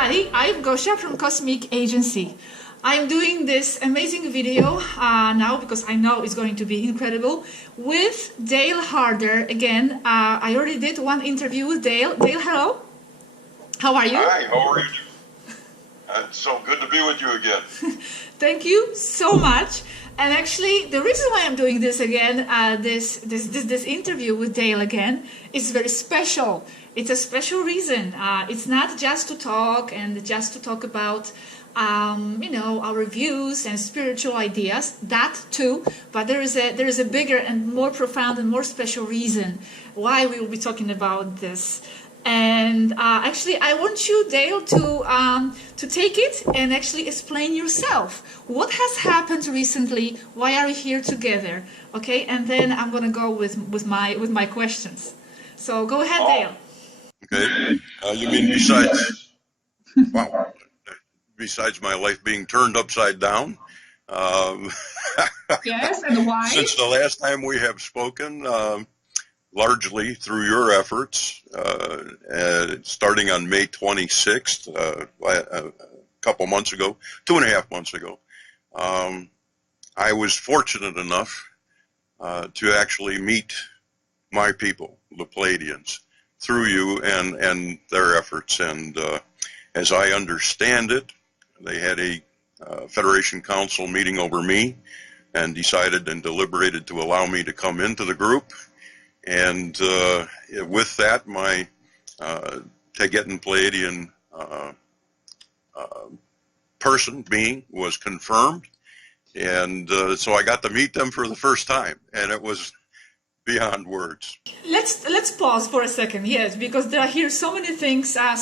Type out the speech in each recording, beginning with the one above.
everybody, I'm Gosia from Cosmic Agency. I'm doing this amazing video now because I know it's going to be incredible with Dale Harder again. I already did one interview with Dale. Dale, hello. How are you? Hi, how are you? It's so good to be with you again. Thank you so much. And actually, the reason why I'm doing this again, this interview with Dale again, is very special. It's a special reason. It's not just to talk and just to talk about, our views and spiritual ideas. That too, but there is a bigger and more profound and more special reason why we will be talking about this. And actually, I want you, Dale, to take it and actually explain yourself. What has happened recently? Why are we here together? Okay, and then I'm gonna go with my questions. So go ahead, Dale. Okay. You mean besides my life being turned upside down? Yes, and why? Since the last time we have spoken. Largely through your efforts, starting on May 26th, a couple months ago, 2.5 months ago, I was fortunate enough to actually meet my people, the Pleiadians, through you and their efforts. And as I understand it, they had a Federation Council meeting over me and decided and deliberated to allow me to come into the group. And with that, my Taygetean Pleiadian being was confirmed. And so I got to meet them for the first time, and it was beyond words. Let's pause for a second, yes, because there are here so many things. So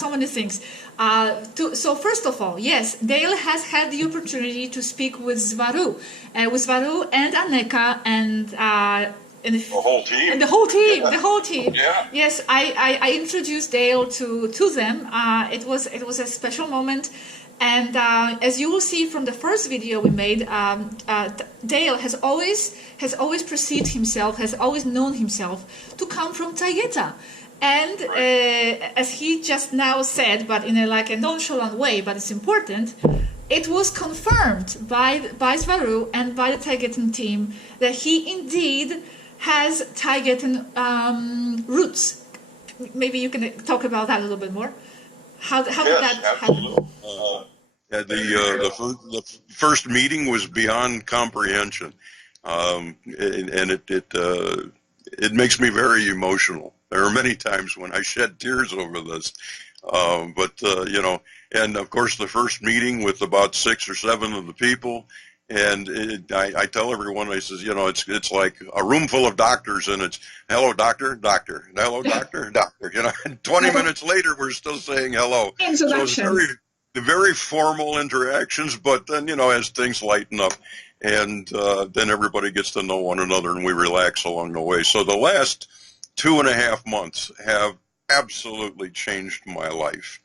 first of all, yes, Dale has had the opportunity to speak with Swaruu and Aneka and the whole team. And the whole team. Yeah. Yes, I introduced Dale to them. It was a special moment, and as you will see from the first video we made, Dale has always perceived himself, has always known himself to come from Taygeta. And as he just now said, but in a nonchalant way, but it's important, it was confirmed by Swaruu and by the Taygetean team that he indeed has Taygetean roots. Maybe you can talk about that a little bit more. How did that happen? The first meeting was beyond comprehension, and it makes me very emotional. There are many times when I shed tears over this, and of course the first meeting with about 6 or 7 of the people. And I tell everyone, I says, it's like a room full of doctors, and it's hello, doctor, doctor, hello, doctor, doctor. And 20 minutes later, we're still saying hello. Introduction. So it's very formal interactions, but then, as things lighten up, and then everybody gets to know one another, and we relax along the way. So the last 2.5 months have absolutely changed my life.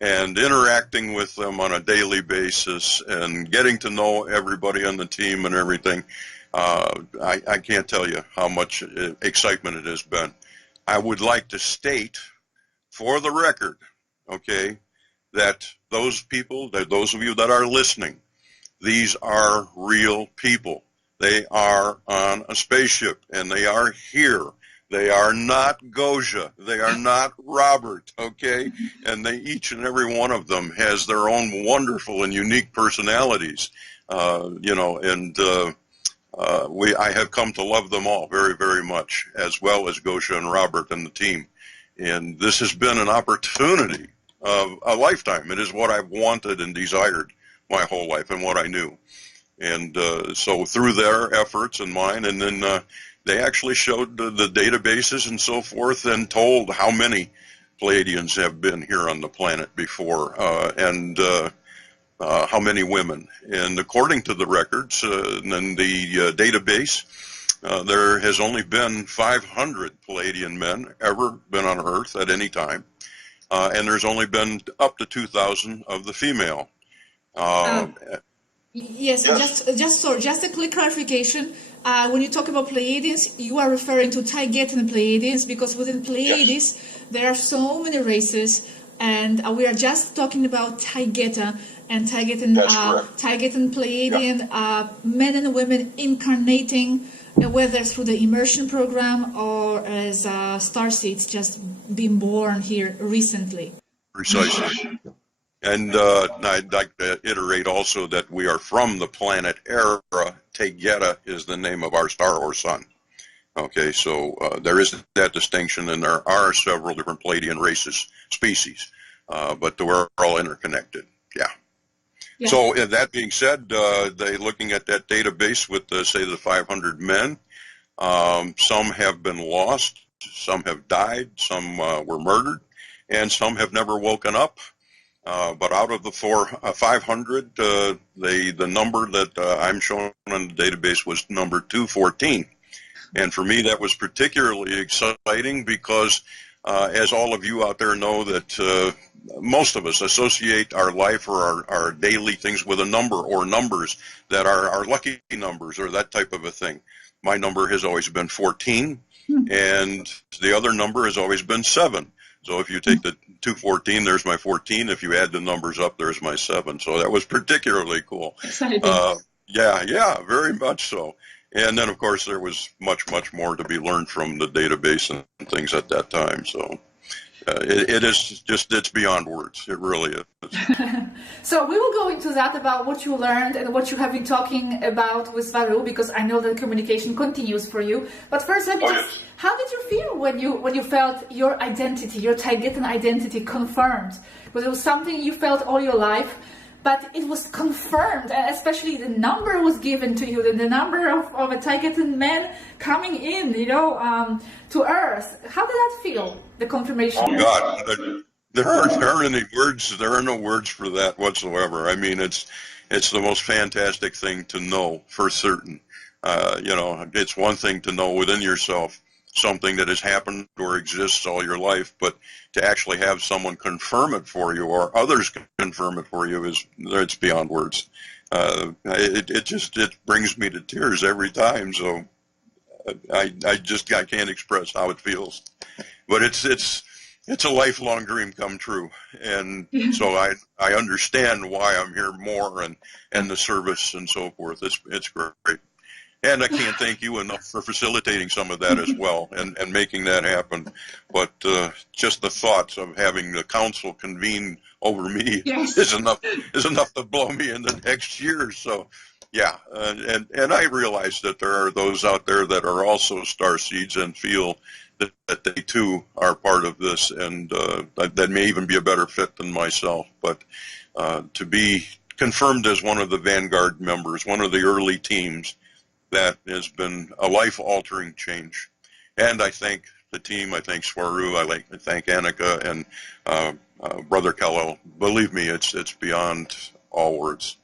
And interacting with them on a daily basis and getting to know everybody on the team and everything, I can't tell you how much excitement it has been. I would like to state for the record, okay, that those people, that those of you that are listening, these are real people. They are on a spaceship and they are here. They are not Gosia. They are not Robert, okay? And each and every one of them has their own wonderful and unique personalities, I have come to love them all very, very much, as well as Gosia and Robert and the team. And this has been an opportunity of a lifetime. It is what I've wanted and desired my whole life and what I knew. And so through their efforts and mine, and then they actually showed the databases and so forth and told how many Pleiadians have been here on the planet before and how many women. And according to the records and the database, there has only been 500 Pleiadian men ever been on Earth at any time. And there's only been up to 2,000 of the female. Yes. Just a quick clarification. When you talk about Pleiadians, you are referring to Taygetean Pleiadians, because within Pleiades there are so many races. And we are just talking about Taygeta and Taygetan Pleiadian men and women incarnating, whether through the immersion program or as starseeds just being born here recently. Precisely. And I'd like to iterate also that we are from the planet Era. Taygeta is the name of our star or sun. Okay, so there is that distinction, and there are several different Pleiadian races, species, but we're all interconnected. Yeah. So that being said, they looking at that database with, say, the 500 men, some have been lost, some have died, some were murdered, and some have never woken up. But out of the 500, the number that I'm showing on the database was number 214. And for me, that was particularly exciting because, as all of you out there know, that most of us associate our life or our daily things with a number or numbers that are our lucky numbers or that type of a thing. My number has always been 14, and the other number has always been 7. So if you take the 214, there's my 14. If you add the numbers up, there's my 7. So that was particularly cool. Exciting. Yeah, very much so. And then, of course, there was much, much more to be learned from the database and things at that time. So it is just, it's beyond words. It really is. So we will go into that about what you learned and what you have been talking about with Swaruu, because I know that communication continues for you. But first, let me just, how did you feel when you felt your identity, your Taygetan identity confirmed? Because it was something you felt all your life, but it was confirmed, and especially the number was given to you, the number of a Taygetan man coming in, to Earth. How did that feel, the confirmation? Oh, God. There aren't any words. There are no words for that whatsoever. I mean, it's the most fantastic thing to know for certain. It's one thing to know within yourself something that has happened or exists all your life, but to actually have someone confirm it for you or others confirm it for you it's beyond words. It brings me to tears every time. So I can't express how it feels, but it's a lifelong dream come true, and so I understand why I'm here more and the service and so forth. It's great. And I can't thank you enough for facilitating some of that as well and making that happen. But just the thoughts of having the council convene over me is enough to blow me in the next year. So, yeah, and I realize that there are those out there that are also starseeds and feel that they too are part of this, and that may even be a better fit than myself. But to be confirmed as one of the Vanguard members, one of the early teams, that has been a life-altering change. And I thank the team, I thank Swaruu, I thank Annika and Brother Kellel. Believe me, it's beyond all words.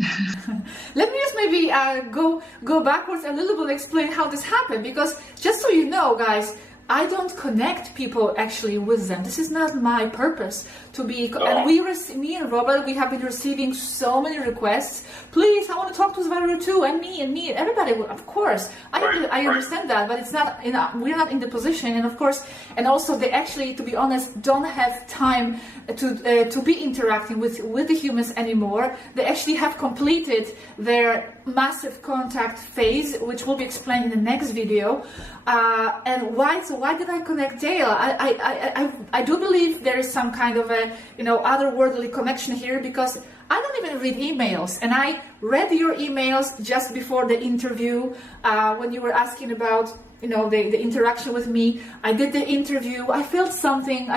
Let me just maybe go backwards a little bit, explain how this happened, because just so you know, guys, I don't connect people actually with them. This is not my purpose to be. And me and Robert, we have been receiving so many requests. Please, I want to talk to Swaruu too, and me, and everybody. Of course, I understand that, but it's not. We're not in the position, and of course, and also they actually, to be honest, don't have time to be interacting with the humans anymore. They actually have completed their massive contact phase, which will be explained in the next video. And why did I connect Dale? I do believe there is some kind of a otherworldly connection here, because I don't even read emails, and I read your emails just before the interview when you were asking about the interaction with me. I did the interview. I felt something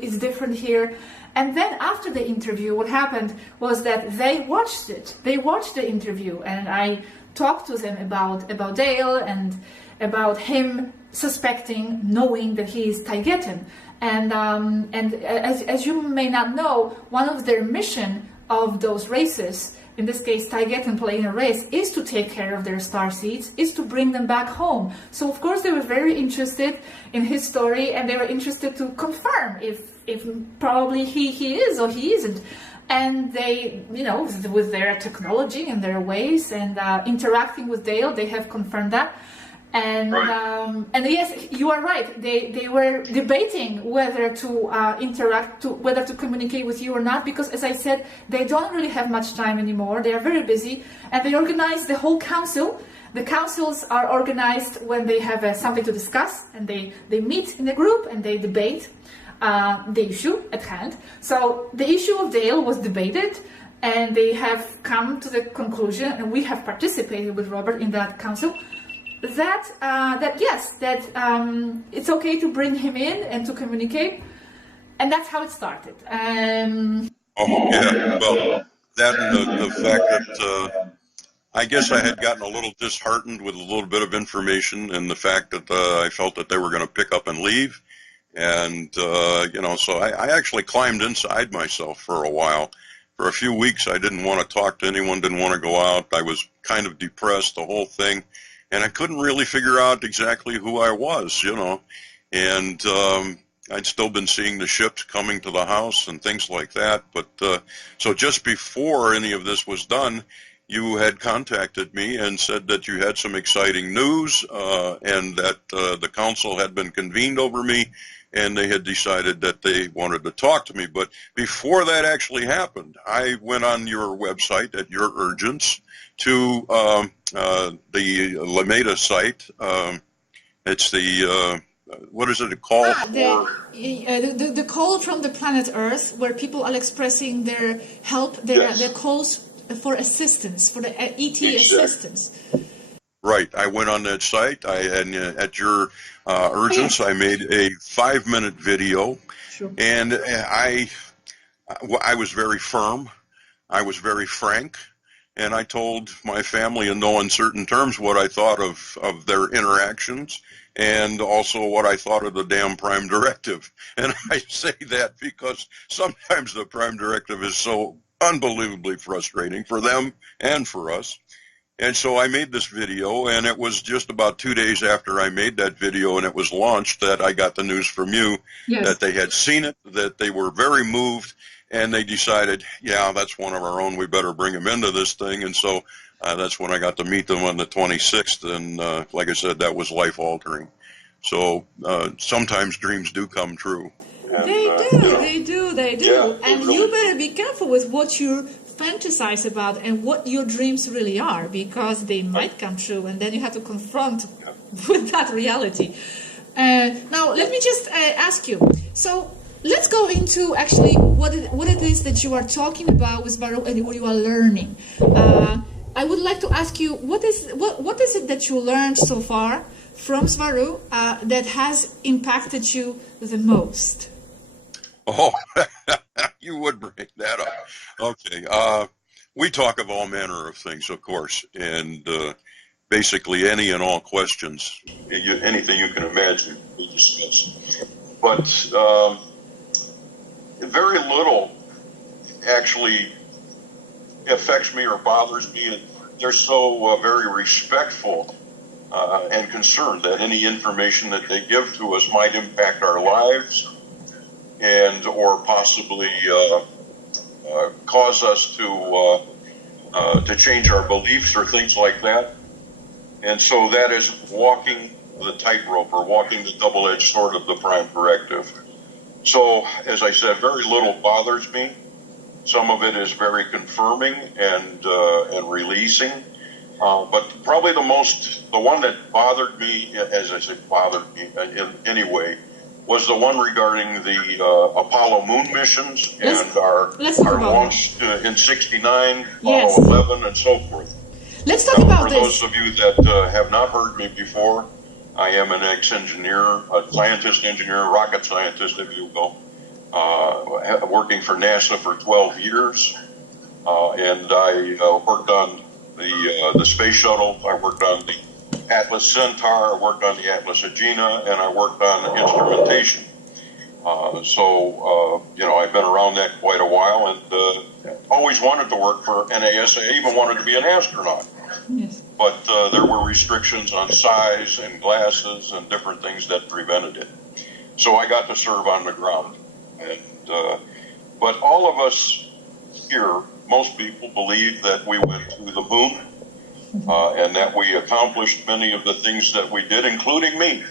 is different here. And then after the interview, what happened was that they watched it. They watched the interview, and I talked to them about Dale and about him suspecting, knowing that he is Taygetan. And as you may not know, one of their mission of those races, in this case Taygetan Pleiadian race, is to take care of their starseeds, is to bring them back home. So of course they were very interested in his story, and they were interested to confirm if probably he is or he isn't. And they, with their technology and their ways and interacting with Dale, they have confirmed that. And yes, you are right. They were debating whether to whether to communicate with you or not, because, as I said, they don't really have much time anymore. They are very busy, and they organized the whole council. The councils are organized when they have something to discuss, and they meet in a group and they debate the issue at hand. So the issue of Dale was debated, and they have come to the conclusion, and we have participated with Robert in that council, that it's okay to bring him in and to communicate, and that's how it started. Well, that and the fact that I guess I had gotten a little disheartened with a little bit of information, and the fact that I felt that they were going to pick up and leave, and so I actually climbed inside myself for a while. For a few weeks, I didn't want to talk to anyone, didn't want to go out. I was kind of depressed, the whole thing. And I couldn't really figure out exactly who I was, and I'd still been seeing the ships coming to the house and things like that. But so just before any of this was done, you had contacted me and said that you had some exciting news and that the council had been convened over me and they had decided that they wanted to talk to me. But before that actually happened, I went on your website at your urgence to the Lameda site. It's the what is it called? The call from the planet Earth, where people are expressing their help, their calls for assistance, for the ET assistance. Right. I went on that site. And at your urgence, I made a 5-minute video, and I was very firm. I was very frank. And I told my family in no uncertain terms what I thought of their interactions and also what I thought of the damn Prime Directive. And I say that because sometimes the Prime Directive is so unbelievably frustrating for them and for us. And so I made this video, and it was just about 2 days after I made that video and it was launched that I got the news from you that they had seen it, that they were very moved, and they decided, yeah, that's one of our own, we better bring him into this thing. And so that's when I got to meet them on the 26th, and like I said, that was life-altering. So sometimes dreams do come true. And, they do. Yeah, and you better be careful with what you fantasize about and what your dreams really are, because they might come true, and then you have to confront with that reality. Now, let me just ask you. So let's go into actually what it is that you are talking about with Swaruu and what you are learning. I would like to ask you, what is it that you learned so far from Swaruu that has impacted you the most? Oh, you would bring that up. Okay. We talk of all manner of things, of course, and basically any and all questions, anything you can imagine, we discuss. But very little actually affects me or bothers me, and they're so very respectful and concerned that any information that they give to us might impact our lives and or possibly cause us to change our beliefs or things like that. And so that is walking the tightrope or walking the double-edged sword of the Prime Directive. So, as I said, very little bothers me. Some of it is very confirming and releasing. But probably the one that bothered me, as I say, bothered me in any way, was the one regarding the Apollo moon missions and our launch in '69, Apollo 11, and so forth. Let's talk about this. For those of you that have not heard me before, I am an ex-engineer, a scientist, engineer, rocket scientist, if you will, working for NASA for 12 years. And I worked on the space shuttle. I worked on the Atlas Centaur, I worked on the Atlas Agena, and I worked on instrumentation. I've been around that quite a while, and always wanted to work for NASA. I even wanted to be an astronaut. Yes. But there were restrictions on size and glasses and different things that prevented it. So I got to serve on the ground. But all of us here, most people believe that we went to the moon and that we accomplished many of the things that we did, including me.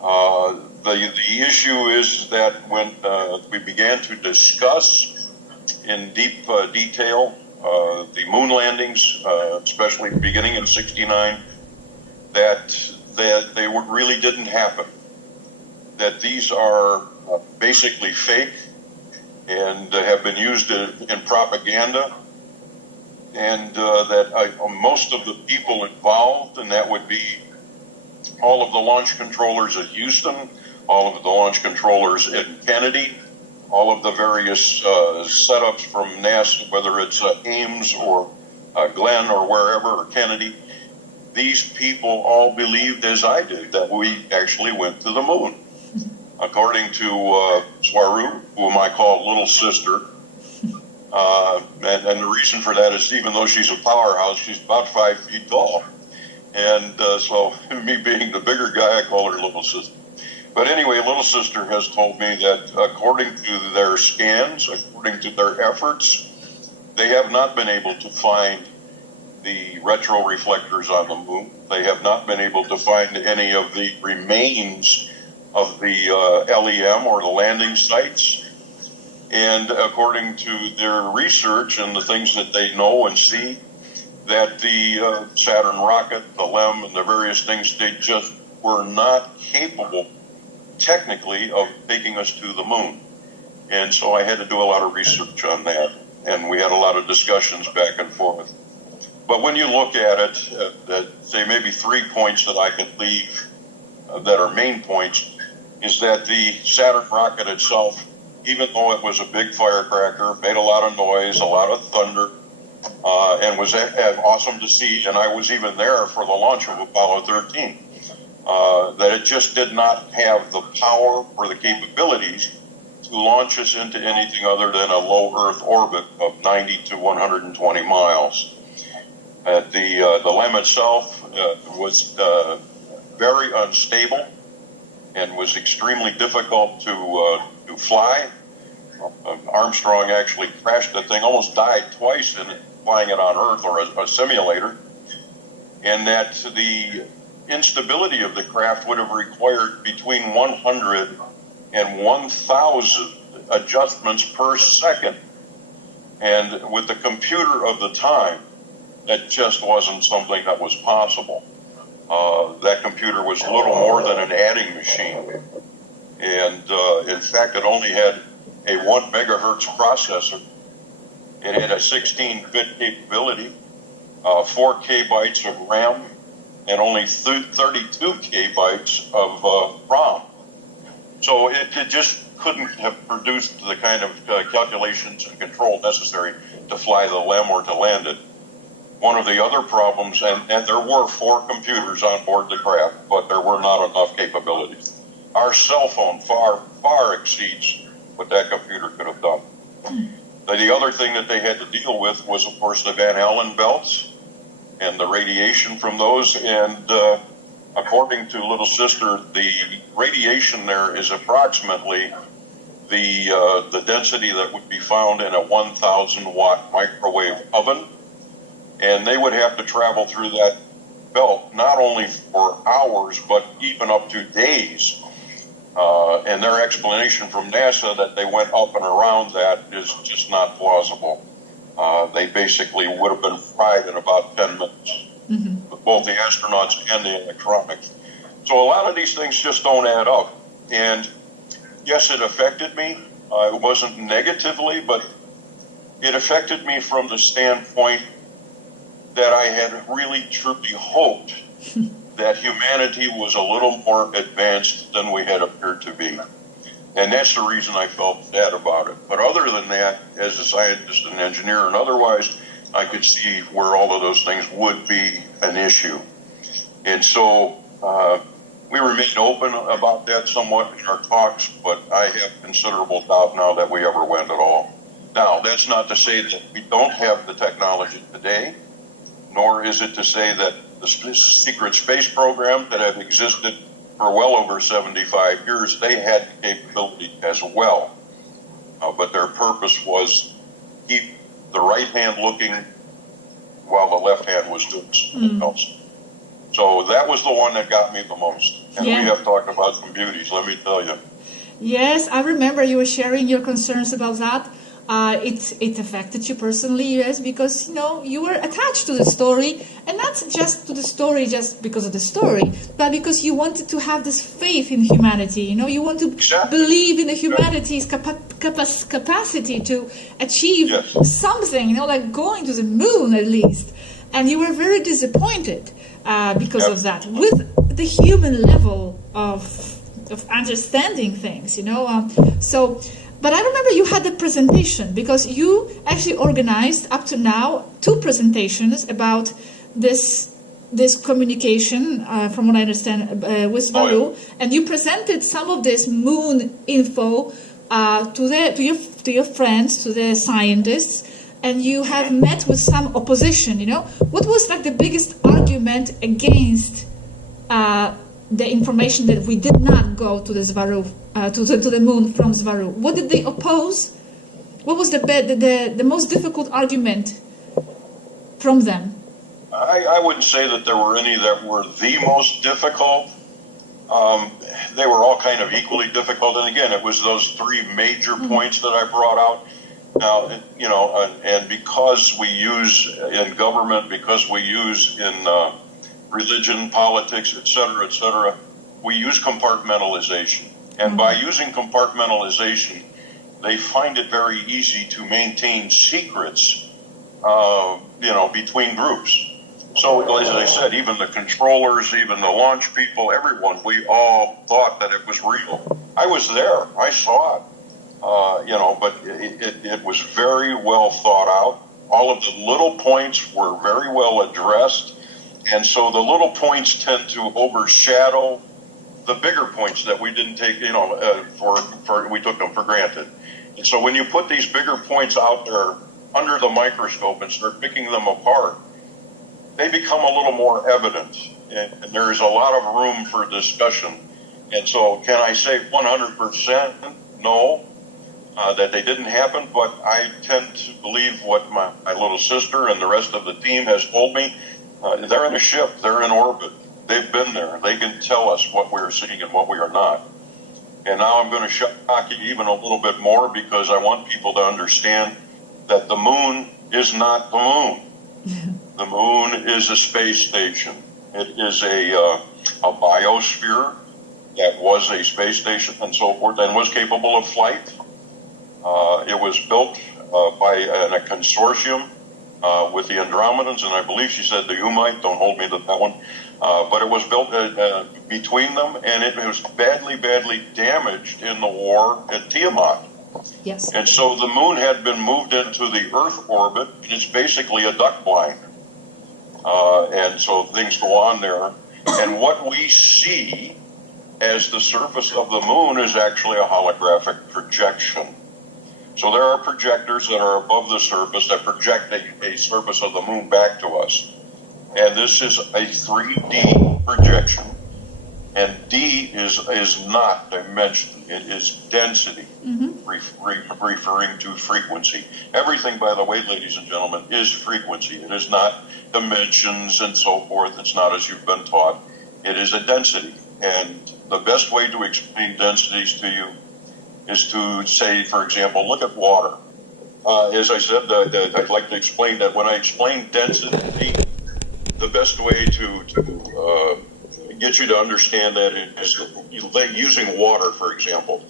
The issue is that when we began to discuss in deep detail the moon landings, especially beginning in '69, that they really didn't happen. That these are basically fake and have been used in propaganda, and that most of the people involved, and that would be all of the launch controllers at Houston, all of the launch controllers in Kennedy, all of the various setups from NASA, whether it's Ames or Glenn or wherever, or Kennedy, these people all believed, as I did, that we actually went to the moon. According to Swaruu, whom I call Little Sister, and the reason for that is even though she's a powerhouse, she's about 5 feet tall. And so me being the bigger guy, I call her Little Sister. But anyway, Little Sister has told me that according to their scans, according to their efforts, they have not been able to find the retroreflectors on the moon. They have not been able to find any of the remains of the LEM or the landing sites. And according to their research and the things that they know and see, that the Saturn rocket, the LEM, and the various things, they just were not capable technically of taking us to the moon. And so I had to do a lot of research on that, and we had a lot of discussions back and forth. But when you look at it, say maybe 3 points that I could leave that are main points, is that the Saturn rocket itself, even though it was a big firecracker, made a lot of noise, a lot of thunder, and was awesome to see, and I was even there for the launch of Apollo 13, that it just did not have the power or the capabilities to launch us into anything other than a low Earth orbit of 90 to 120 miles. The LEM itself was very unstable and was extremely difficult to fly. Armstrong actually crashed the thing, almost died twice in flying it on Earth or a simulator, and that the instability of the craft would have required between 100 and 1,000 adjustments per second. And with the computer of the time, that just wasn't something that was possible. That computer was little more than an adding machine. And in fact, it only had a 1 megahertz processor. It had a 16-bit capability, 4 kbytes of RAM, and only 32 kbytes of ROM. So it just couldn't have produced the kind of calculations and control necessary to fly the LEM or to land it. One of the other problems, and there were 4 computers on board the craft, but there were not enough capabilities. Our cell phone far exceeds what that computer could have done. The other thing that they had to deal with was, of course, the Van Allen belts and the radiation from those. And according to Little Sister, the radiation there is approximately the density that would be found in a 1,000-watt microwave oven. And they would have to travel through that belt not only for hours, but even up to days. And their explanation from NASA that they went up and around that is just not plausible. They basically would have been fried in about 10 minutes, with both the astronauts and the electronics. So a lot of these things just don't add up. And yes, it affected me. It wasn't negatively, but it affected me from the standpoint that I had really truly hoped that humanity was a little more advanced than we had appeared to be. And that's the reason I felt sad about it. But other than that, as a scientist and engineer and otherwise, I could see where all of those things would be an issue. And so we remain open about that somewhat in our talks, but I have considerable doubt now that we ever went at all. Now, that's not to say that we don't have the technology today, nor is it to say that the secret space program that have existed for well over 75 years, they had capability as well. But their purpose was keep the right hand looking while the left hand was doing something else. So that was the one that got me the most. And we have talked about some beauties, let me tell you. Yes, I remember you were sharing your concerns about that. It affected you personally, yes, because you were attached to the story, and not just to the story just because of the story, but because you wanted to have this faith in humanity. You want to believe in the humanity's capacity to achieve something. Like going to the moon at least, and you were very disappointed because of that. With the human level of understanding things, But I remember you had a presentation, because you actually organized up to now 2 presentations about this communication, from what I understand, with Swaruu, and you presented some of this moon info to your friends, to the scientists, and you have met with some opposition. What was like the biggest argument against the information that we did not go to the Swaruu? To the moon from Swaruu? What did they oppose? What was the most difficult argument from them? I wouldn't say that there were any that were the most difficult. They were all kind of equally difficult. And again, it was those 3 major points that I brought out. Now, and because we use in government, because we use in religion, politics, et cetera, we use compartmentalization. And by using compartmentalization, they find it very easy to maintain secrets, between groups. So, as I said, even the controllers, even the launch people, everyone, we all thought that it was real. I was there. I saw it. But it was very well thought out. All of the little points were very well addressed. And so the little points tend to overshadow the bigger points that we didn't take, we took them for granted. And so when you put these bigger points out there under the microscope and start picking them apart, they become a little more evident. And there's a lot of room for discussion. And so can I say 100% no, that they didn't happen? But I tend to believe what my little sister and the rest of the team has told me. They're in a ship. They're in orbit. They've been there. They can tell us what we're seeing and what we are not. And now I'm going to shock you even a little bit more, because I want people to understand that the moon is not the moon. The moon is a space station. It is a biosphere that was a space station and so forth, and was capable of flight. It was built by a consortium with the Andromedans, and I believe she said the Umite, don't hold me to that one. But it was built between them, and it was badly damaged in the war at Tiamat. Yes. And so the moon had been moved into the Earth orbit, and it's basically a duck blind. And so things go on there. And what we see as the surface of the moon is actually a holographic projection. So there are projectors that are above the surface that project a surface of the moon back to us. And this is a 3D projection. And D is not dimension, it is density, referring to frequency. Everything, by the way, ladies and gentlemen, is frequency. It is not dimensions and so forth. It's not as you've been taught. It is a density. And the best way to explain densities to you is to say, for example, look at water. As I said, I'd like to explain that when I explain density, the best way to get you to understand that is using water, for example.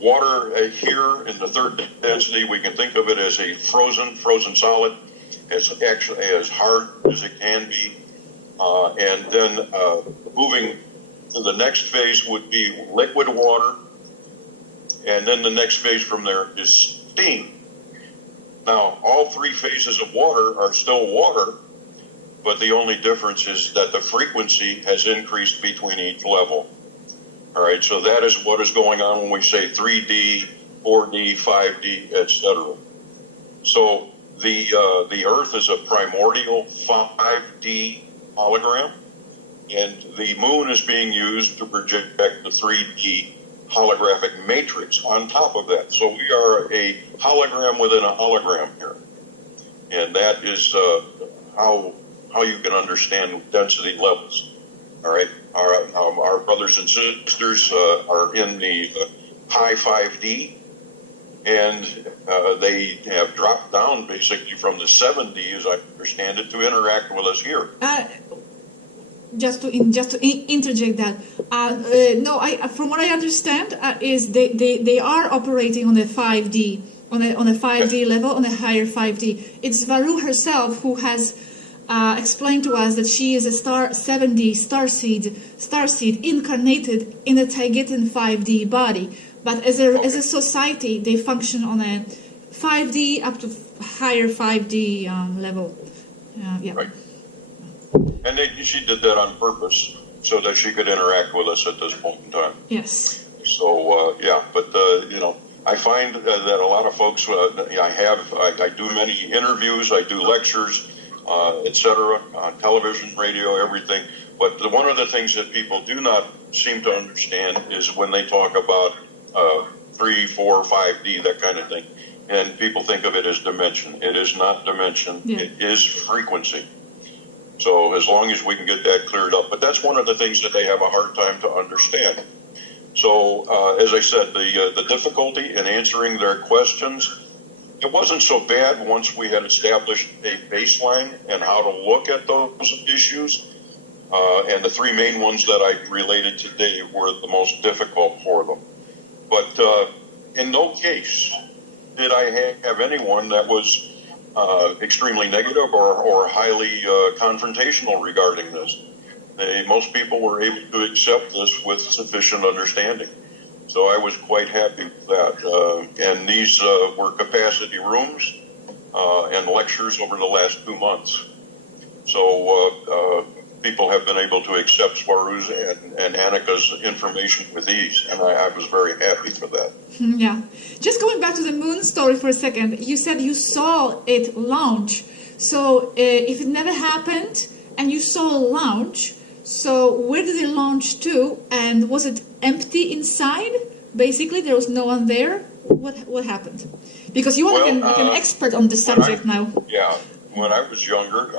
Water here in the third density, we can think of it as a frozen solid, as hard as it can be. And then moving to the next phase would be liquid water. And then the next phase from there is steam. Now, all 3 phases of water are still water, but the only difference is that the frequency has increased between each level. All right, so that is what is going on when we say 3D, 4D, 5D, etc. So the Earth is a primordial 5D hologram, and the moon is being used to project the 3D holographic matrix on top of that. So we are a hologram within a hologram here. And that is how you can understand density levels. All right, our brothers and sisters are in the high 5D, and they have dropped down basically from the 7D, as I understand it, to interact with us here. Just to interject that, no, from what I understand is they are operating on a 5D, on a 5D level, on a higher 5D. It's Swaruu herself who has explained to us that she is a 7D starseed incarnated in a Taygetean 5D body. But as a society, they function on a 5D up to higher 5D level. Yeah. Right. And she did that on purpose so that she could interact with us at this point in time. Yes. So but I find that a lot of folks, I do many interviews, I do lectures, etc., on television, radio, everything. But one of the things that people do not seem to understand is when they talk about 3, 4, 5D, that kind of thing, and people think of it as dimension. It is not dimension. Yeah. It is frequency. So as long as we can get that cleared up, but that's one of the things that they have a hard time to understand. So as I said, the difficulty in answering their questions, it wasn't so bad once we had established a baseline and how to look at those issues. And the three main ones that I related today were the most difficult for them. But in no case did I have anyone that was extremely negative or highly confrontational regarding this. Most people were able to accept this with sufficient understanding. So I was quite happy with that. And these were capacity rooms and lectures over the last 2 months. So people have been able to accept Swaruu's and Annika's information with ease, and I was very happy for that. Yeah. Just going back to the moon story for a second, you said you saw it launch. So if it never happened and you saw a launch, so where did it launch to? And was it empty inside? Basically, there was no one there. What happened? Because you are like an expert on this subject now. Yeah. When I was younger,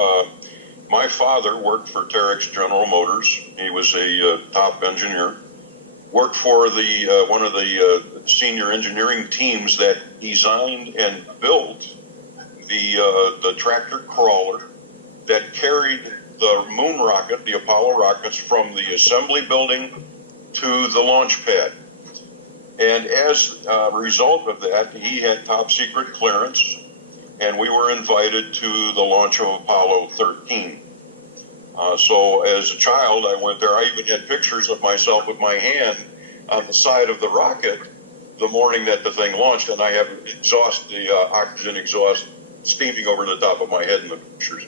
my father worked for Terex General Motors. He was a top engineer. Worked for the one of the senior engineering teams that designed and built the tractor crawler that carried the moon rocket, the Apollo rockets, from the assembly building to the launch pad. And as a result of that, he had top secret clearance, and we were invited to the launch of Apollo 13. So as a child, I went there. I even had pictures of myself with my hand on the side of the rocket the morning that the thing launched, and I have oxygen exhaust steaming over the top of my head in the pictures.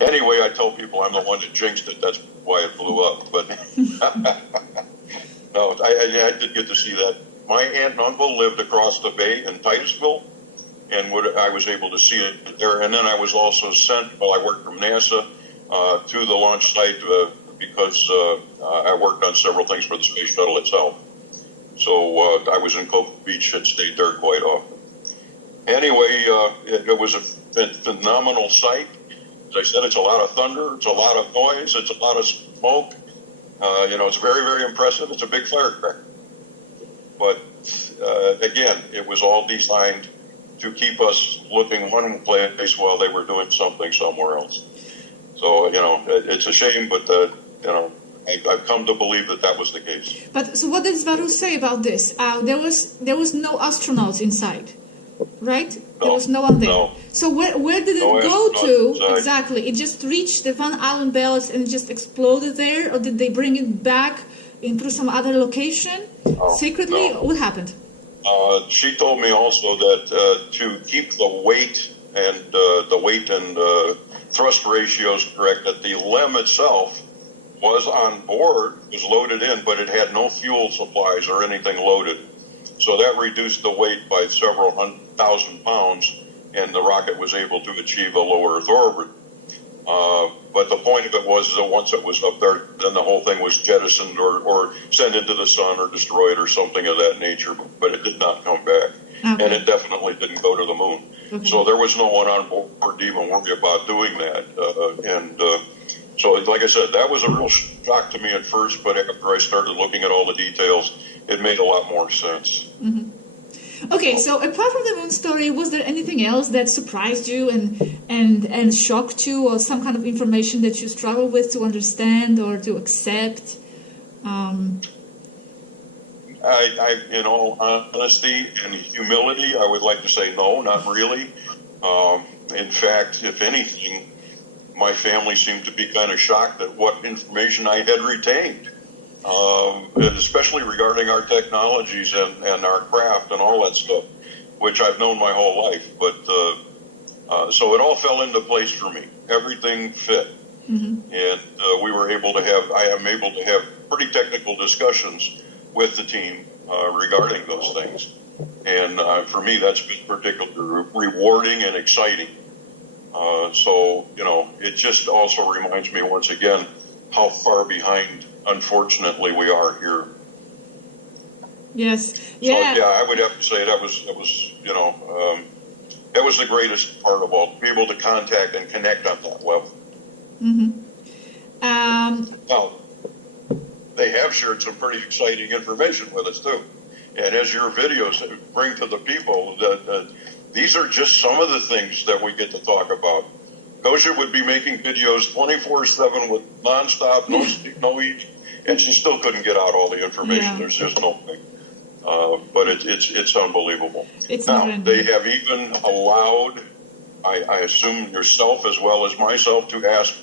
Anyway, I tell people I'm the one that jinxed it. That's why it blew up. But no, I did get to see that. My aunt and uncle lived across the bay in Titusville, and I was able to see it there. And then I was also sent, while I worked from NASA, to the launch site because I worked on several things for the space shuttle itself. So I was in Cocoa Beach and stayed there quite often. Anyway, it was a phenomenal sight. As I said, it's a lot of thunder, it's a lot of noise, it's a lot of smoke. It's very, very impressive. It's a big firecracker. But again, it was all designed to keep us looking one place while they were doing something somewhere else. So, it's a shame, but, I've come to believe that was the case. But so what did Swaruu say about this? There was no astronauts inside, right? There was no one there. No. So where did it go to exactly? It just reached the Van Allen belts and it just exploded there, or did they bring it back through some other location secretly? No. What happened? She told me also that to keep the weight and thrust ratios correct, that the LEM itself was on board, was loaded in, but it had no fuel supplies or anything loaded. So that reduced the weight by several thousand pounds, and the rocket was able to achieve a low Earth orbit. But the point of it was that once it was up there, then the whole thing was jettisoned or sent into the sun or destroyed or something of that nature. But it did not come back. Okay. And it definitely didn't go to the moon. Okay. So there was no one on board to even worry about doing that. So, like I said, that was a real shock to me at first. But after I started looking at all the details, it made a lot more sense. Mm-hmm. Okay, so apart from the moon story, was there anything else that surprised you and shocked you, or some kind of information that you struggle with to understand or to accept? I, in all honesty and humility, I would like to say no, not really. In fact, if anything, my family seemed to be kind of shocked at what information I had retained. Especially regarding our technologies and our craft and all that stuff, which I've known my whole life. But so it all fell into place for me. Everything fit. Mm-hmm. And I am able to have pretty technical discussions with the team regarding those things. And for me, that's been particularly rewarding and exciting. So, it just also reminds me once again how far behind, unfortunately, we are here. Yes. Yeah. So, I would have to say that was the greatest part of all, to be able to contact and connect on that level. Mm-hmm. Now, they have shared some pretty exciting information with us too, and as your videos bring to the people, that these are just some of the things that we get to talk about. Kosha would be making videos 24/7 with nonstop, no sleep, no eat, and she still couldn't get out all the information. Yeah. There's just no way. But it's unbelievable. It's now, they have even allowed, I assume yourself as well as myself, to ask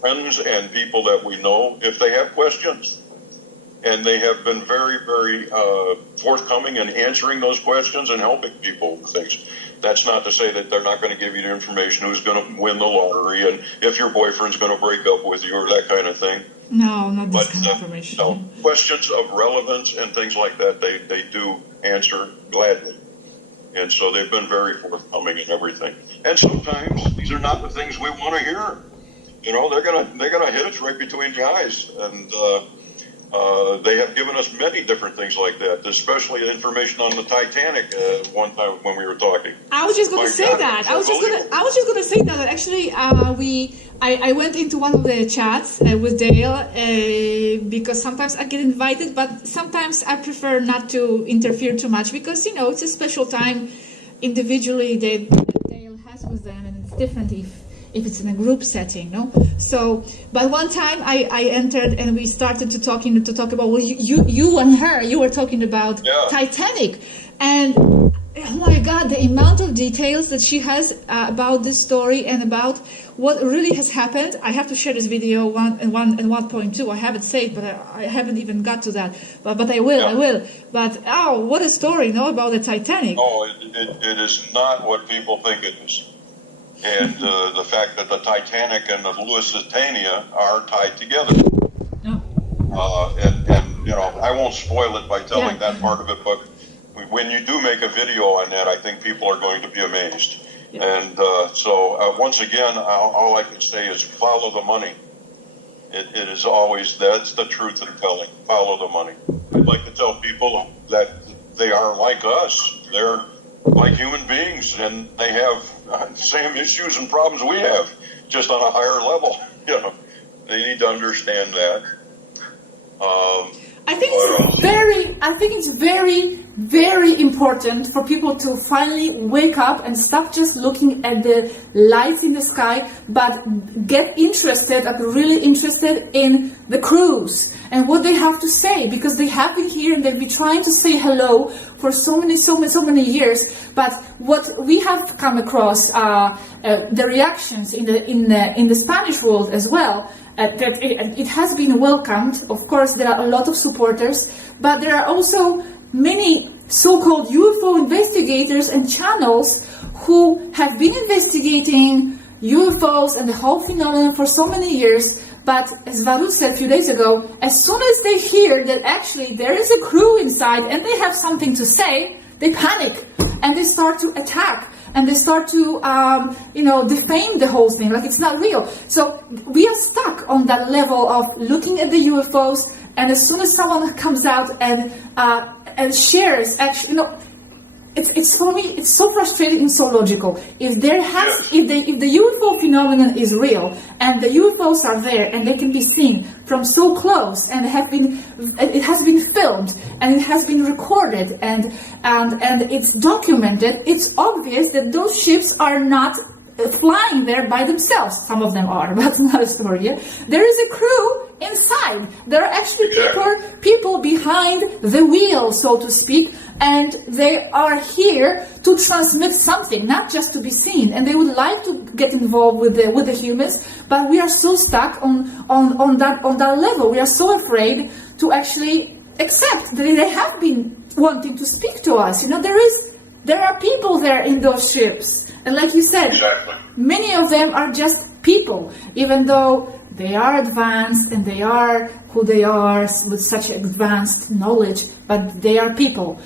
friends and people that we know if they have questions. And they have been very, very forthcoming in answering those questions and helping people with things. That's not to say that they're not going to give you the information who's going to win the lottery and if your boyfriend's going to break up with you or that kind of thing. No, not this kind of information. No, questions of relevance and things like that, they do answer gladly. And so they've been very forthcoming in everything. And sometimes these are not the things we want to hear. They're gonna hit us right between the eyes. And they have given us many different things like that, especially information on the Titanic one time when we were talking. I was just going to say that. I was just going to say that actually I went into one of the chats with Dale because sometimes I get invited, but sometimes I prefer not to interfere too much because it's a special time individually that Dale has with them, and it's different if it's in a group setting, no? So, but one time I entered and we started to talk about, well, you and her, you were talking about Titanic. And, oh my God, the amount of details that she has about this story and about what really has happened. I have to share this video 1.2. I have it saved, but I haven't even got to that. But I will. But, what a story, about the Titanic. Oh, it is not what people think it is. And the fact that the Titanic and the Lusitania are tied together. And I won't spoil it by telling that part of it, but when you do make a video on that, I think people are going to be amazed. Yeah. And so once again, all I can say is follow the money. It is always, that's the truth in telling, follow the money. I'd like to tell people that they are like us. They're like human beings, and they have the same issues and problems we have, just on a higher level. They need to understand that. I think it's very, very important for people to finally wake up and stop just looking at the lights in the sky, but get really interested in the crews and what they have to say, because they have been here and they've been trying to say hello for so many years. But what we have come across, the reactions in the Spanish world as well. That it has been welcomed. Of course, there are a lot of supporters, but there are also many so-called UFO investigators and channels who have been investigating UFOs and the whole phenomenon for so many years. But as Swaruu said a few days ago, as soon as they hear that actually there is a crew inside and they have something to say, they panic and they start to attack. and they start to, defame the whole thing, like it's not real. So we are stuck on that level of looking at the UFOs, and as soon as someone comes out and shares, actually, it's for me, it's so frustrating and so logical. If the UFO phenomenon is real and the UFOs are there and they can be seen from so close and it has been filmed and it has been recorded and it's documented, it's obvious that those ships are not flying there by themselves. Some of them are, but that's another story. Yeah? There is a crew inside. There are actually people behind the wheel, so to speak, and they are here to transmit something, not just to be seen. And they would like to get involved with the humans, but we are so stuck on that level. We are so afraid to actually accept that they have been wanting to speak to us. There are people there in those ships. And like you said, many of them are just people, even though they are advanced and they are who they are with such advanced knowledge, but they are people.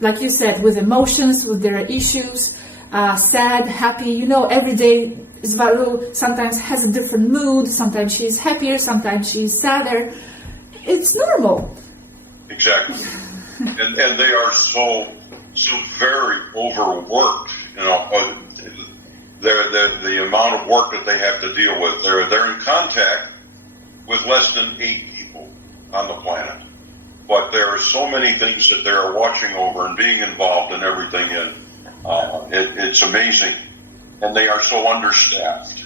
Like you said, with emotions, with their issues, sad, happy. Every day Swaruu sometimes has a different mood. Sometimes she's happier, sometimes she's sadder. It's normal. Exactly. and they are so very overworked. The amount of work that they have to deal with. They're in contact with less than 8 people on the planet, but there are so many things that they're watching over and being involved in everything. It's amazing, and they are so understaffed.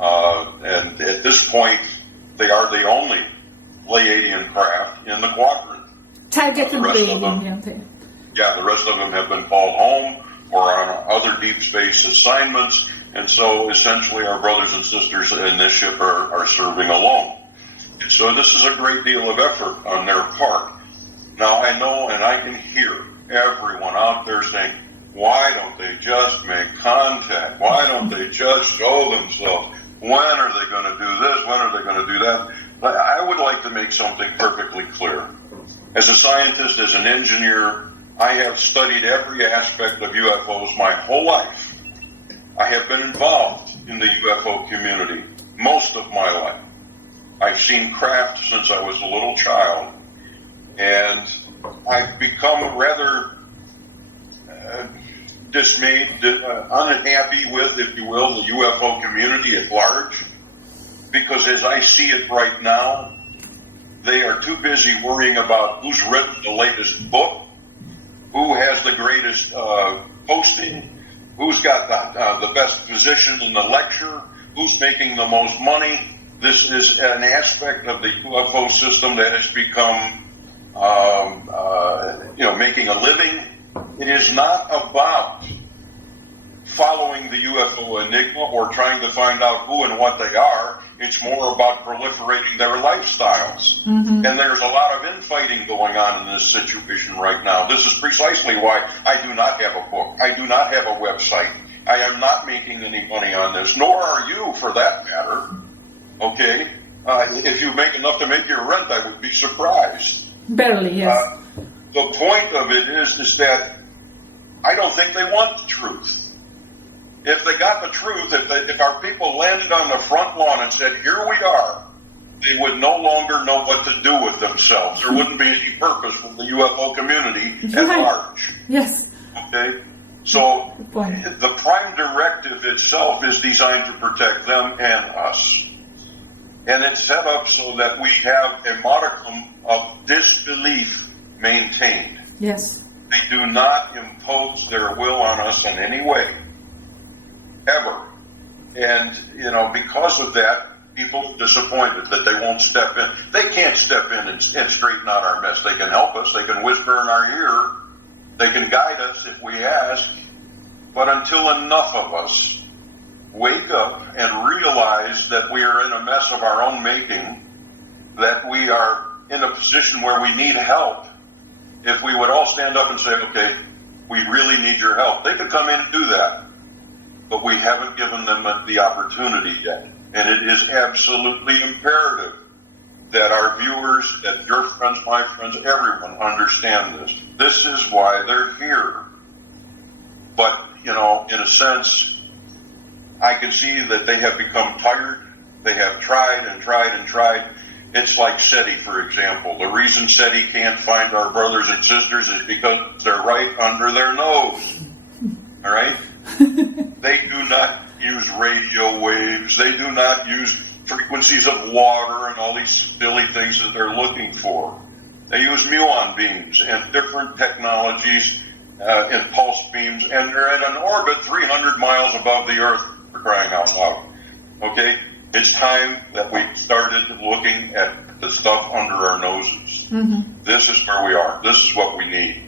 And at this point, they are the only Pleiadian craft in the quadrant. Taygeteano. The rest of them have been called home or on other deep space assignments, and so essentially our brothers and sisters in this ship are serving alone. And so this is a great deal of effort on their part. Now I know and I can hear everyone out there saying, why don't they just make contact? Why don't they just show themselves? When are they going to do this? When are they going to do that? But I would like to make something perfectly clear. As a scientist, as an engineer, I have studied every aspect of UFOs my whole life. I have been involved in the UFO community most of my life. I've seen craft since I was a little child, and I've become rather dismayed, unhappy with, if you will, the UFO community at large, because as I see it right now, they are too busy worrying about who's written the latest book, who has the greatest posting, who's got the best position in the lecture, who's making the most money. This is an aspect of the UFO system that has become, making a living. It is not about following the UFO enigma or trying to find out who and what they are. It's more about proliferating their lifestyles. Mm-hmm. And there's a lot of infighting going on in this situation right now. This is precisely why I do not have a book. I do not have a website. I am not making any money on this, nor are you, for that matter. Okay? If you make enough to make your rent, I would be surprised. Barely, yes. The point of it is that I don't think they want the truth. If they got the truth, if our people landed on the front lawn and said, here we are, they would no longer know what to do with themselves. There wouldn't be any purpose for the UFO community at large. Yes. Okay? So the prime directive itself is designed to protect them and us. And it's set up so that we have a modicum of disbelief maintained. Yes. They do not impose their will on us in any way. Ever. And, because of that, people are disappointed that they won't step in. They can't step in and straighten out our mess. They can help us. They can whisper in our ear. They can guide us if we ask. But until enough of us wake up and realize that we are in a mess of our own making, that we are in a position where we need help, if we would all stand up and say, okay, we really need your help, they could come in and do that. But we haven't given them the opportunity yet. And it is absolutely imperative that our viewers, that your friends, my friends, everyone understand this. This is why they're here. But, you know, in a sense, I can see that they have become tired. They have tried and tried and tried. It's like SETI, for example. The reason SETI can't find our brothers and sisters is because they're right under their nose. All right? They do not use radio waves. They do not use frequencies of water and all these silly things that they're looking for. They use muon beams and different technologies and pulse beams, and they're at an orbit 300 miles above the Earth, for crying out loud. Okay? It's time that we started looking at the stuff under our noses. Mm-hmm. This is where we are. This is what we need.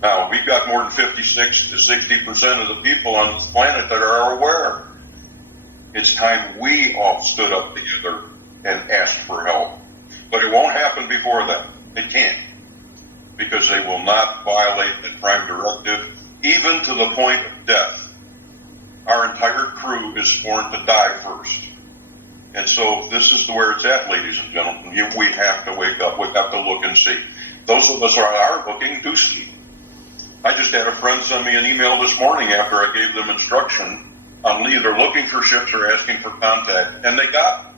Now, we've got more than 56 to 60% of the people on this planet that are aware. It's time we all stood up together and asked for help. But it won't happen before that. It can't. Because they will not violate the crime directive, even to the point of death. Our entire crew is sworn to die first. And so this is where it's at, ladies and gentlemen. We have to wake up. We have to look and see. Those of us are looking to see. I just had a friend send me an email this morning after I gave them instruction on either looking for ships or asking for contact, and they got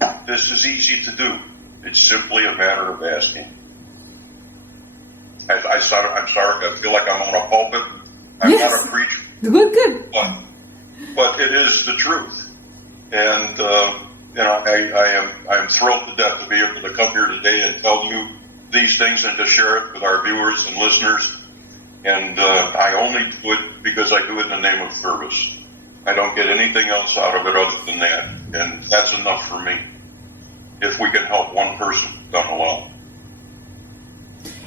it. This is easy to do. It's simply a matter of asking. I'm sorry, I feel like I'm on a pulpit. I'm not a preacher. Good. But it is the truth. And, you know, I am thrilled to death to be able to come here today and tell you these things and to share it with our viewers and listeners. And I only do it because I do it in the name of service. I don't get anything else out of it other than that. And that's enough for me. If we can help one person, done alone.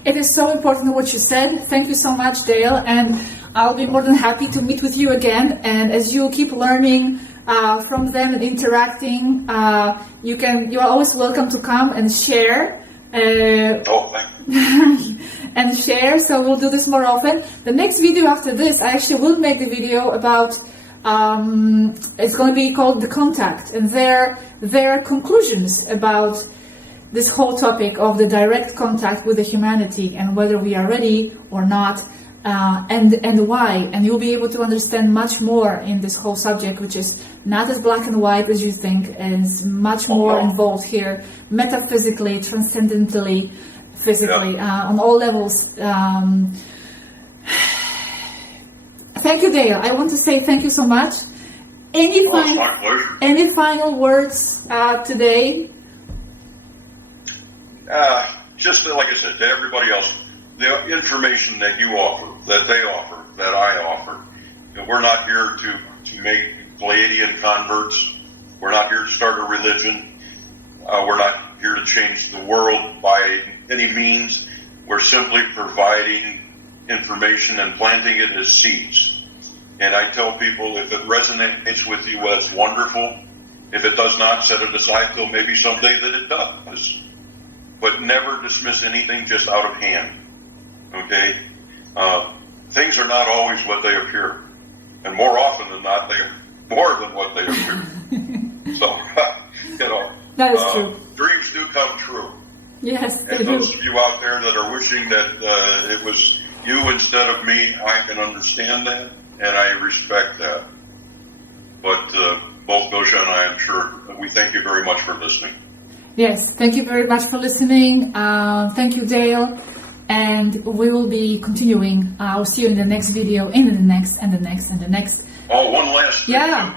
It is so important what you said. Thank you so much, Dale. And I'll be more than happy to meet with you again. And as you keep learning from them and interacting, you are always welcome to come and share. Thank you. And share. So we'll do this more often. The next video after this, I actually will make the video about. It's going to be called The Contact, and their conclusions about this whole topic of the direct contact with the humanity and whether we are ready or not, and why. And you'll be able to understand much more in this whole subject, which is not as black and white as you think, and is much more involved here, metaphysically, transcendentally, physically, on all levels. Thank you, Dale. I want to say thank you so much. Any final words today? Just like I said, to everybody else, the information that you offer, that they offer, that I offer, we're not here to make Pleiadian converts. We're not here to start a religion. We're not here to change the world by any means. We're simply providing information and planting it as seeds. And I tell people, if it resonates with you, well, that's wonderful. If it does not, set it aside till maybe someday that it does. But never dismiss anything just out of hand. Okay? Things are not always what they appear. And more often than not, they are more than what they appear. So, that is true. Dreams do come true. Yes, and those of you out there that are wishing that it was you instead of me, I can understand that, and I respect that. But both Gosha and I am sure we thank you very much for listening. Yes, thank you very much for listening. Thank you, Dale. And we will be continuing. I'll see you in the next video, and in the next, and the next, and the next. Oh, one last thing. Yeah.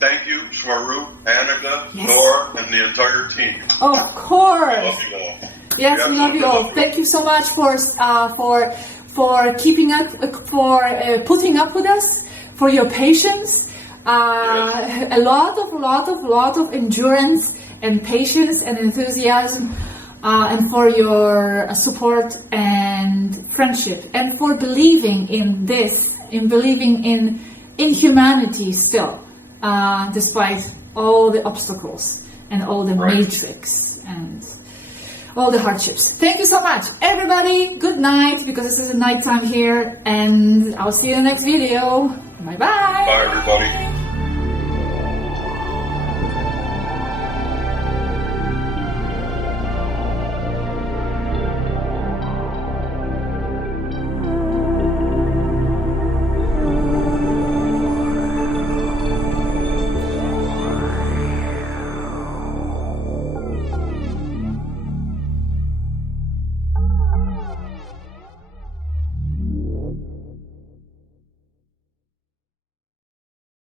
Thank you, Swaruu, Annika, Thor, and the entire team. Of course. I love you all. Yes, we love you all. Thank you so much for keeping up, for putting up with us, for your patience. Yes. A lot of endurance and patience and enthusiasm, and for your support and friendship, and for believing in this, in believing in humanity still. Despite all the obstacles and all the matrix and all the hardships. Thank you so much, everybody. Good night, because this is a nighttime here, and I'll see you in the next video. Bye bye. Bye, everybody.